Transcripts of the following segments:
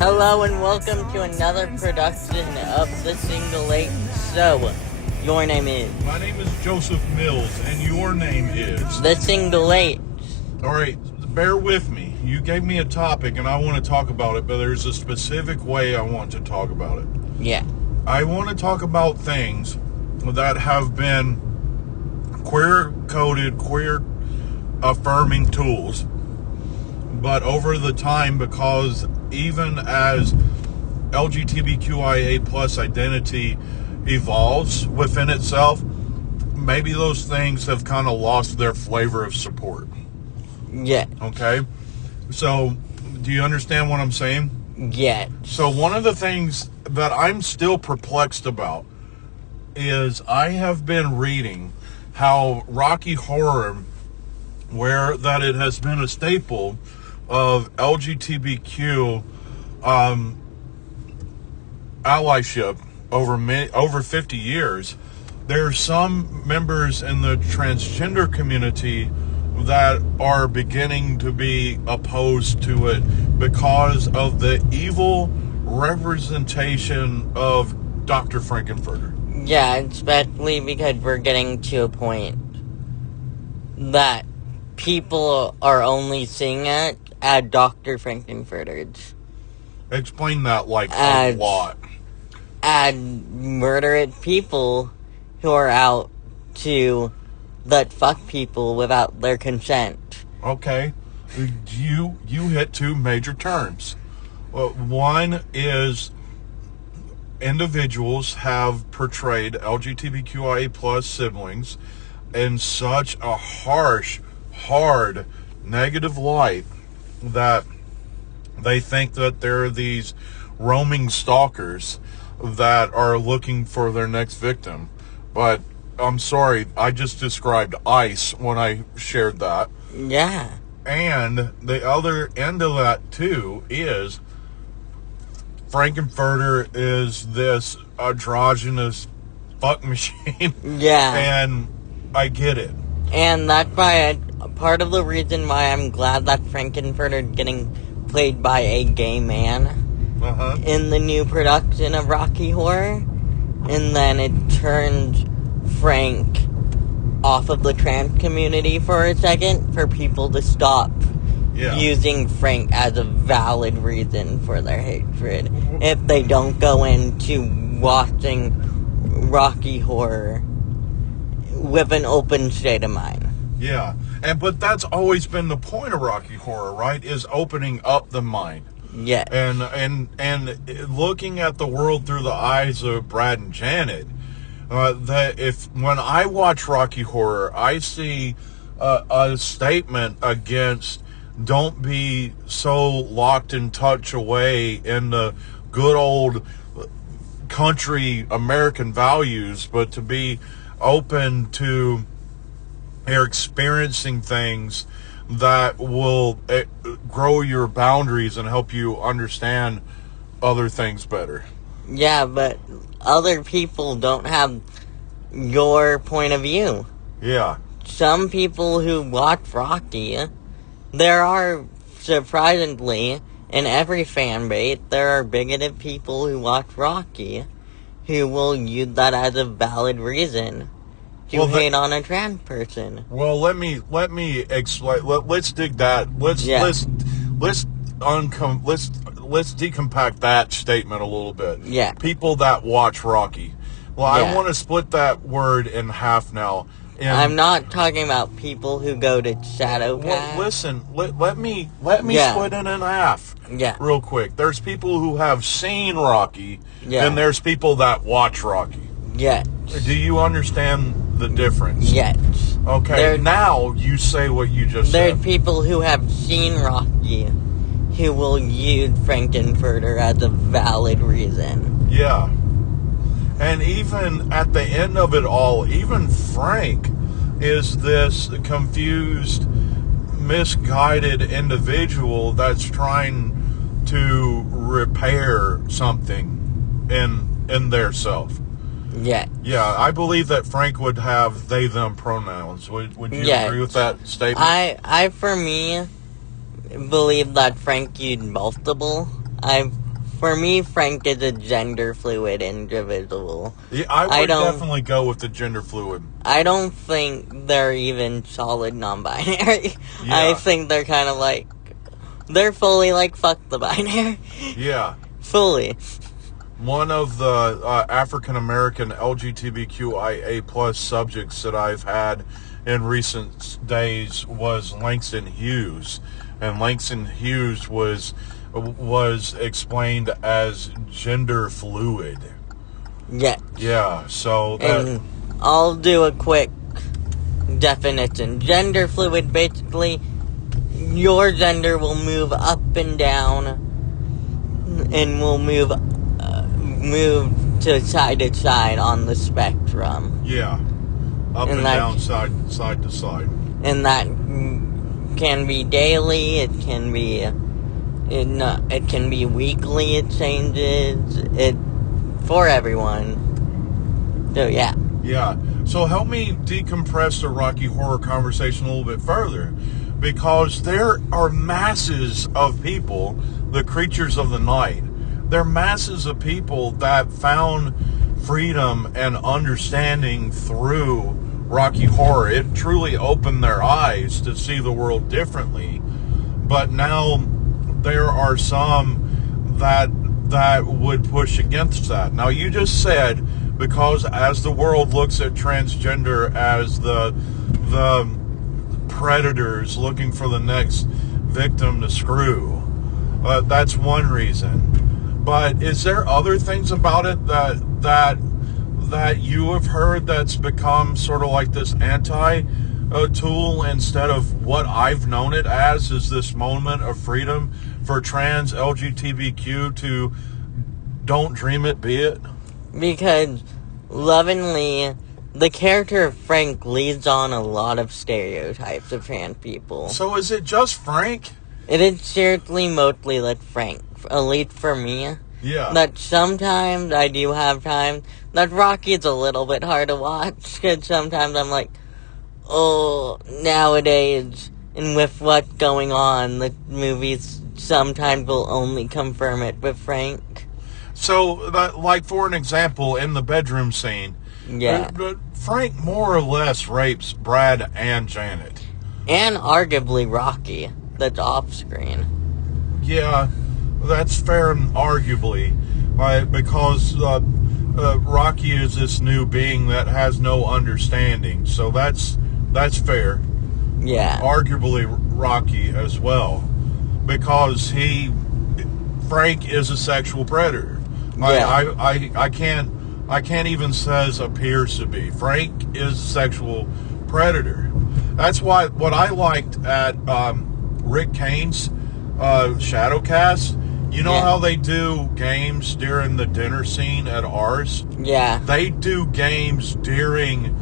Hello and welcome to another production of The Single Eight Show. Your name is? My name is Joseph Mills, and your name is? The Single Eight. Alright, bear with me. You gave me a topic, and I want to talk about it, but there's a specific way I want to talk about it. Yeah. I want to talk about things that have been queer-coded, queer-affirming tools, but over the time, because even as LGBTQIA plus identity evolves within itself, maybe those things have kind of lost their flavor of support. Yeah. Okay? So, do you understand what I'm saying? Yeah. So, one of the things that I'm still perplexed about is I have been reading how Rocky Horror, where that it has been a staple of LGBTQ allyship over 50 years, there's some members in the transgender community that are beginning to be opposed to it because of the evil representation of Dr. Frankenfurter. Yeah, especially because we're getting to a point that people are only seeing it as Dr. Frankenfurter's. Explain that like a lot. As murderous people who are out to let fuck people without their consent. Okay, you hit two major terms. One is individuals have portrayed LGBTQIA plus siblings in such a harsh, hard, negative light that they think that they're these roaming stalkers that are looking for their next victim. But I'm sorry, I just described ICE when I shared that. Yeah. And the other end of that, too, is Frankenfurter is this androgynous fuck machine. Yeah. And I get it. And that's why part of the reason why I'm glad that Frankenfurter is getting played by a gay man in the new production of Rocky Horror. And then it turned Frank off of the trans community for a second for people to stop using Frank as a valid reason for their hatred if they don't go into watching Rocky Horror with an open state of mind. Yeah, but that's always been the point of Rocky Horror, right? Is opening up the mind. Yeah. And looking at the world through the eyes of Brad and Janet. That when I watch Rocky Horror, I see a statement against don't be so locked in touch away in the good old country American values, but to be open to experiencing things that will grow your boundaries and help you understand other things better. Yeah, but other people don't have your point of view. Yeah. Some people who watch Rocky, there are, surprisingly, in every fan base, there are bigoted people who watch Rocky who will use that as a valid reason to hate on a trans person. Well, let me explain. Let's dig that. Let's decompact that statement a little bit. Yeah. People that watch Rocky. Well, I want to split that word in half now. I'm not talking about people who go to Shadowcast. Well, listen. Let me split it in half. Yeah. Real quick. There's people who have seen Rocky. Yeah. And there's people that watch Rocky. Yes. Do you understand the difference? Yes. Okay, now you say what you just said. There's people who have seen Rocky who will use Frankenfurter as a valid reason. Yeah. And even at the end of it all, even Frank is this confused, misguided individual that's trying to repair something in their self. Yeah. Yeah, I believe that Frank would have they, them pronouns. Would you agree with that statement? I for me, believe that Frank used multiple. For me, Frank is a gender fluid individual. Yeah, I would definitely go with the gender fluid. I don't think they're even solid non-binary. Yeah. I think they're kind of like, they're fully like, fuck the binary. Yeah. Fully. One of the African-American LGBTQIA plus subjects that I've had in recent days was Langston Hughes. And Langston Hughes was explained as gender fluid. Yeah. Yeah, so that... And I'll do a quick definition. Gender fluid, basically, your gender will move up and down and will move to side on the spectrum. Yeah. Up and down, side to side. And that can be daily, it can be weekly, it changes, it for everyone. So yeah. Yeah. So help me decompress the Rocky Horror conversation a little bit further, because there are masses of people, the creatures of the night. There are masses of people that found freedom and understanding through Rocky Horror. It truly opened their eyes to see the world differently. But now there are some that would push against that. Now, you just said, because as the world looks at transgender as the predators looking for the next victim to screw, that's one reason. But is there other things about it that you have heard that's become sort of like this anti-tool instead of what I've known it as, is this moment of freedom for trans LGBTQ to don't dream it, be it? Because lovingly, the character of Frank leads on a lot of stereotypes of trans people. So is it just Frank? It is seriously mostly like Frank. At least for me. Yeah. That sometimes I do have time. That Rocky's a little bit hard to watch. Because sometimes I'm like, oh, nowadays, and with what's going on, the movies sometimes will only confirm it with Frank. So, like for an example, in the bedroom scene, yeah, Frank more or less rapes Brad and Janet. And arguably Rocky, that's off screen. Yeah, that's fair, arguably, because Rocky is this new being that has no understanding, so that's fair. Yeah. Arguably Rocky as well, because Frank is a sexual predator. Yeah. I can't even says appears to be. Frank is a sexual predator. That's why what I liked at Rick Kane's Shadowcast, you know how they do games during the dinner scene at ours? Yeah. They do games during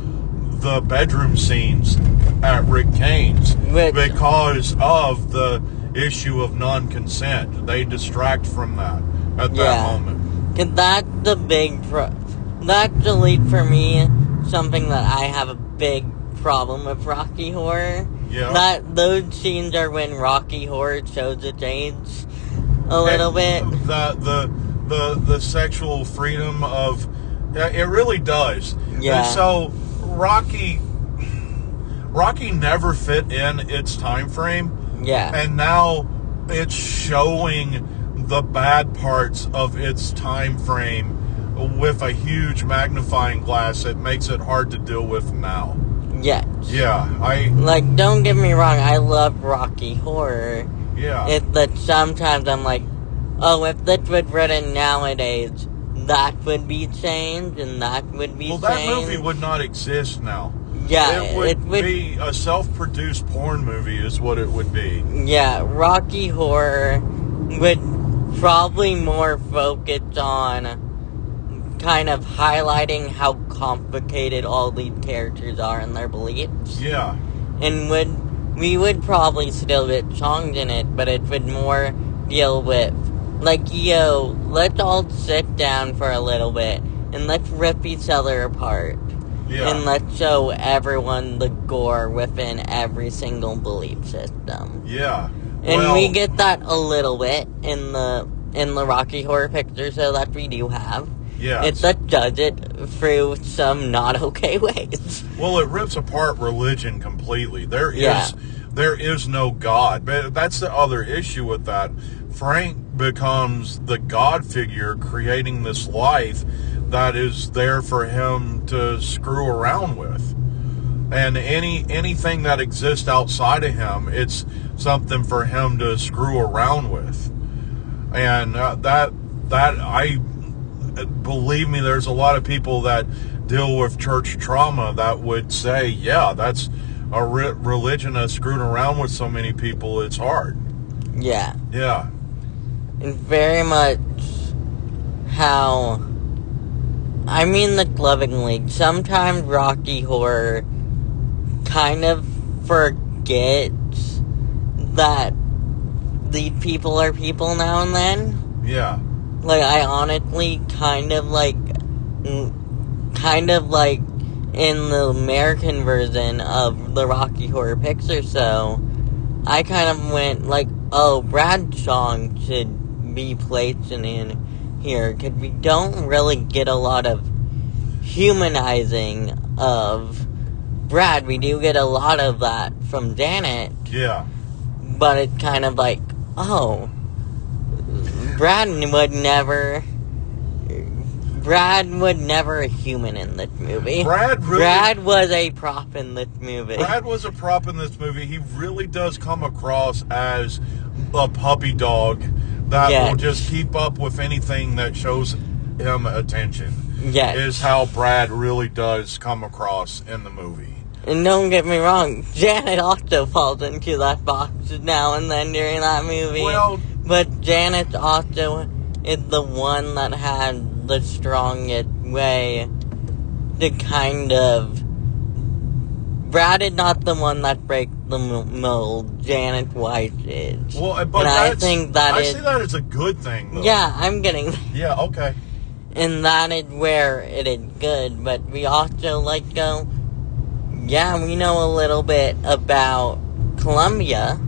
the bedroom scenes at Rick Kane's because of the issue of non-consent. They distract from that at that moment. Cause that's the big that's the lead for me, something that I have a big problem with Rocky Horror. Yeah. That those scenes are when Rocky Horror shows its age a little bit. The sexual freedom of it really does. Yeah. And so Rocky never fit in its time frame. Yeah. And now it's showing the bad parts of its time frame with a huge magnifying glass that makes it hard to deal with now. Yes. Yeah, like, don't get me wrong, I love Rocky Horror. Yeah. It's that sometimes I'm like, oh, if this was written nowadays, that would be changed, and that would be changed. Well, that movie would not exist now. Yeah, it would be a self-produced porn movie is what it would be. Yeah, Rocky Horror would probably more focus on kind of highlighting how complicated all these characters are in their beliefs. Yeah. And we would probably still get songs in it, but it would more deal with, like, yo, let's all sit down for a little bit, and let's rip each other apart. Yeah. And let's show everyone the gore within every single belief system. Yeah. And we get that a little bit in the in the Rocky Horror Picture Show that we do have. Yeah. It does it through some not okay ways. Well, it rips apart religion completely. There is no God. But that's the other issue with that. Frank becomes the God figure creating this life that is there for him to screw around with. And anything that exists outside of him, it's something for him to screw around with. And believe me, there's a lot of people that deal with church trauma that would say, yeah, that's a religion that's screwed around with so many people, it's hard. Yeah. Yeah. And very much how, I mean this lovingly, sometimes Rocky Horror kind of forgets that these people are people now and then. Yeah. Like, I honestly kind of like in the American version of the Rocky Horror Picture Show, I kind of went like, oh, Bradshaw should be placed in here, because we don't really get a lot of humanizing of Brad. We do get a lot of that from Janet. Yeah. But it's kind of like, oh, Brad would never a human in this movie. Brad was a prop in this movie. Brad was a prop in this movie. He really does come across as a puppy dog that will just keep up with anything that shows him attention. Yes. Is how Brad really does come across in the movie. And don't get me wrong, Janet also falls into that box now and then during that movie. Well, but Janet also is the one that had the strongest way to kind of... Brad is not the one that breaks the mold. Janet Weiss is. Well, but and I think I see that as a good thing, though. Yeah, I'm getting that. Yeah, okay. And that is where it is good, but we also go, yeah, we know a little bit about Columbia,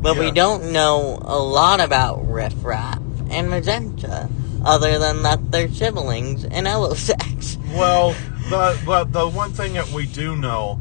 but we don't know a lot about Riff Raff and Magenta, other than that they're siblings and sex. Well, the one thing that we do know,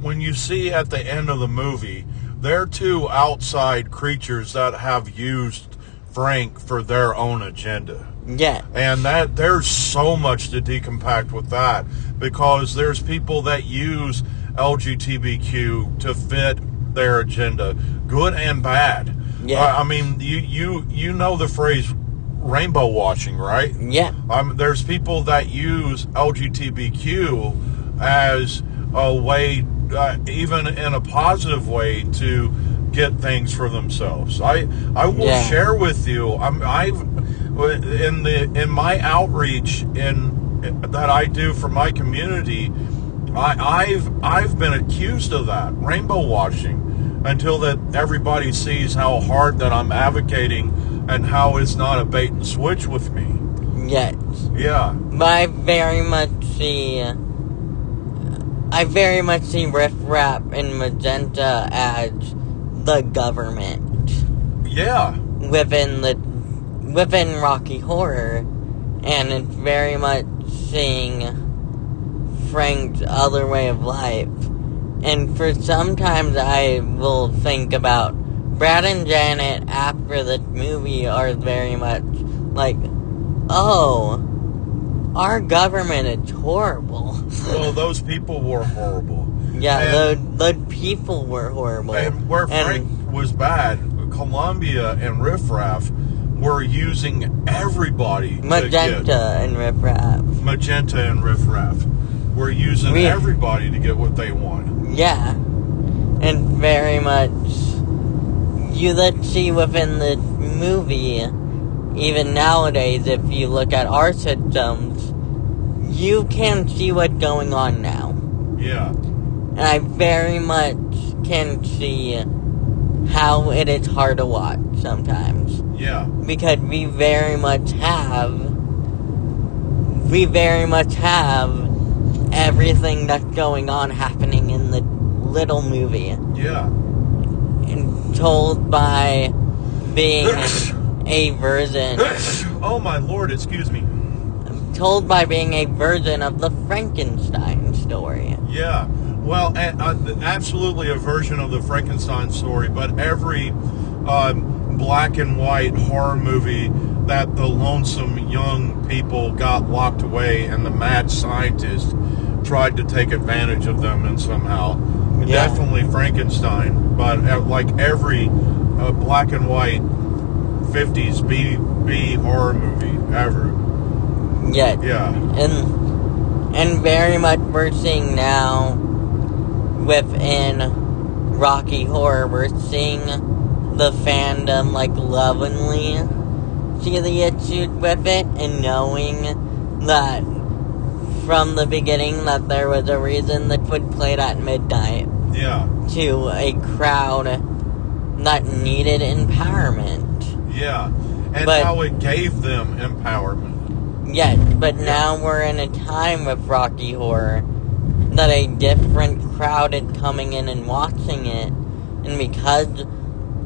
when you see at the end of the movie, they're two outside creatures that have used Frank for their own agenda. Yeah. And there's so much to decompact with that, because there's people that use LGBTQ to fit their agenda, good and bad. Yeah. I mean, you know the phrase rainbow washing, right? Yeah. There's people that use LGBTQ as a way, even in a positive way, to get things for themselves. I will share with you. In my outreach that I do for my community, I've been accused of that, rainbow washing, until that everybody sees how hard that I'm advocating and how it's not a bait and switch with me. Yes. Yeah. But I very much see Riff Raff and Magenta as the government. Yeah. Within Rocky Horror, and it's very much seeing Frank's other way of life. And for sometimes I will think about Brad and Janet after this movie are very much like, oh, our government is horrible. Well, those people were horrible. Yeah, the people were horrible. And where Frank was bad, Columbia and Riff Raff were using everybody. Magenta and Riff Raff. Magenta and Riff Raff were using everybody to get what they want. Yeah. And very much, let's see within the movie, even nowadays, if you look at our systems, you can see what's going on now. Yeah. And I very much can see how it is hard to watch sometimes. Yeah. Because we very much have everything that's going on happening in the little movie. Yeah. And told by being a version. Oh my lord, excuse me. Told by being a version of the Frankenstein story. Yeah, well, absolutely a version of the Frankenstein story, but every black and white horror movie that the lonesome young people got locked away and the mad scientist tried to take advantage of them and somehow. Yeah. Definitely Frankenstein, but like every black and white 50s B horror movie ever. Yeah. And very much we're seeing now within Rocky Horror, we're seeing the fandom like lovingly see the issue with it and knowing that from the beginning that there was a reason that would play at midnight. Yeah. To a crowd that needed empowerment. Yeah. And how it gave them empowerment. Yes, but now we're in a time with Rocky Horror that a different crowd is coming in and watching it, and because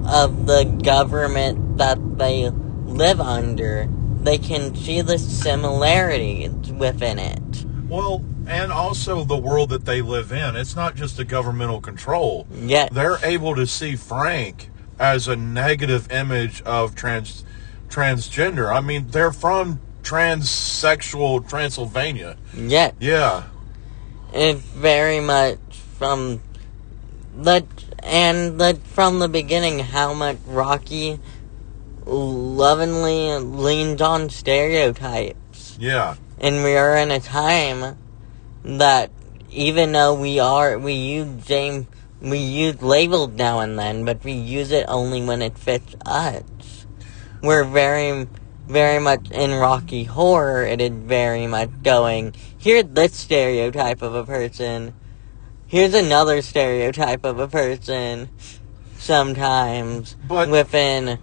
of the government that they live under, they can see the similarities within it. Well, and also the world that they live in. It's not just a governmental control. Yeah. They're able to see Frank as a negative image of transgender. I mean, they're from transsexual Transylvania. Yeah. Yeah. It's very much from from the beginning how much Rocky lovingly leans on stereotypes. Yeah. And we are in a time that even though we use labels now and then, but we use it only when it fits us. We're very, very much in Rocky Horror, it is very much going, here's this stereotype of a person, here's another stereotype of a person, sometimes, but within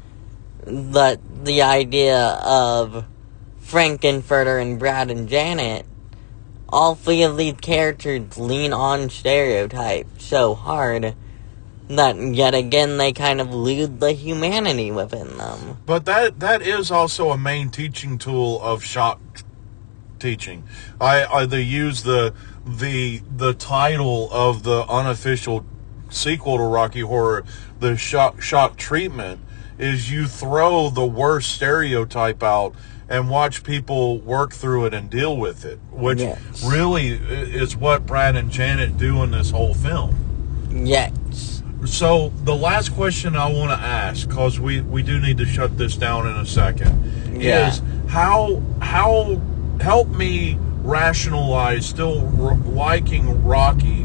the idea of Frankenfurter and Brad and Janet, all three of these characters lean on stereotypes so hard that yet again they kind of lose the humanity within them. But that is also a main teaching tool of shock teaching. They use the title of the unofficial sequel to Rocky Horror, the shock treatment, is you throw the worst stereotype out and watch people work through it and deal with it, which really is what Brad and Janet do in this whole film. Yes. So the last question I want to ask, because we do need to shut this down in a second, is how help me rationalize still liking Rocky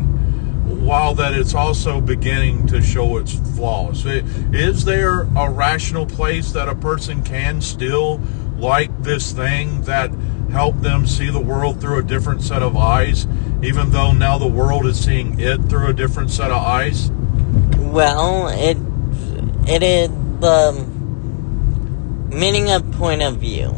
while that it's also beginning to show its flaws. Is there a rational place that a person can still like this thing that helped them see the world through a different set of eyes, even though now the world is seeing it through a different set of eyes? Well, it is the meaning of point of view.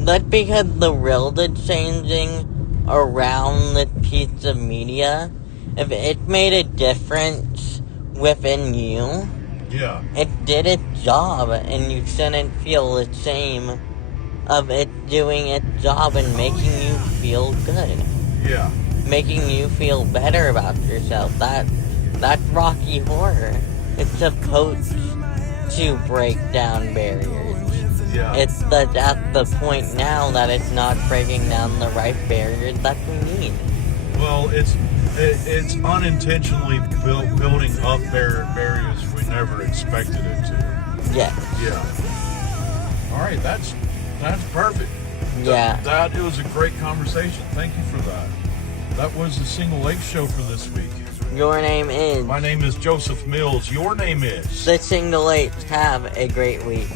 But because the world is changing around this piece of media, if it made a difference within you, it did its job, and you shouldn't feel ashamed of it doing its job and making you feel good. Yeah. Making you feel better about yourself. That's Rocky Horror. It's supposed to break down barriers. Yeah. It's at the point now that it's not breaking down the right barriers that we need. Well, it's unintentionally building up barriers we never expected it to. Yes. Yeah. All right, that's perfect. Yeah. It was a great conversation. Thank you for that. That was the Single Lake Show for this week. Your name is? My name is Joseph Mills. Your name is? The Single Lakes. Have a great week.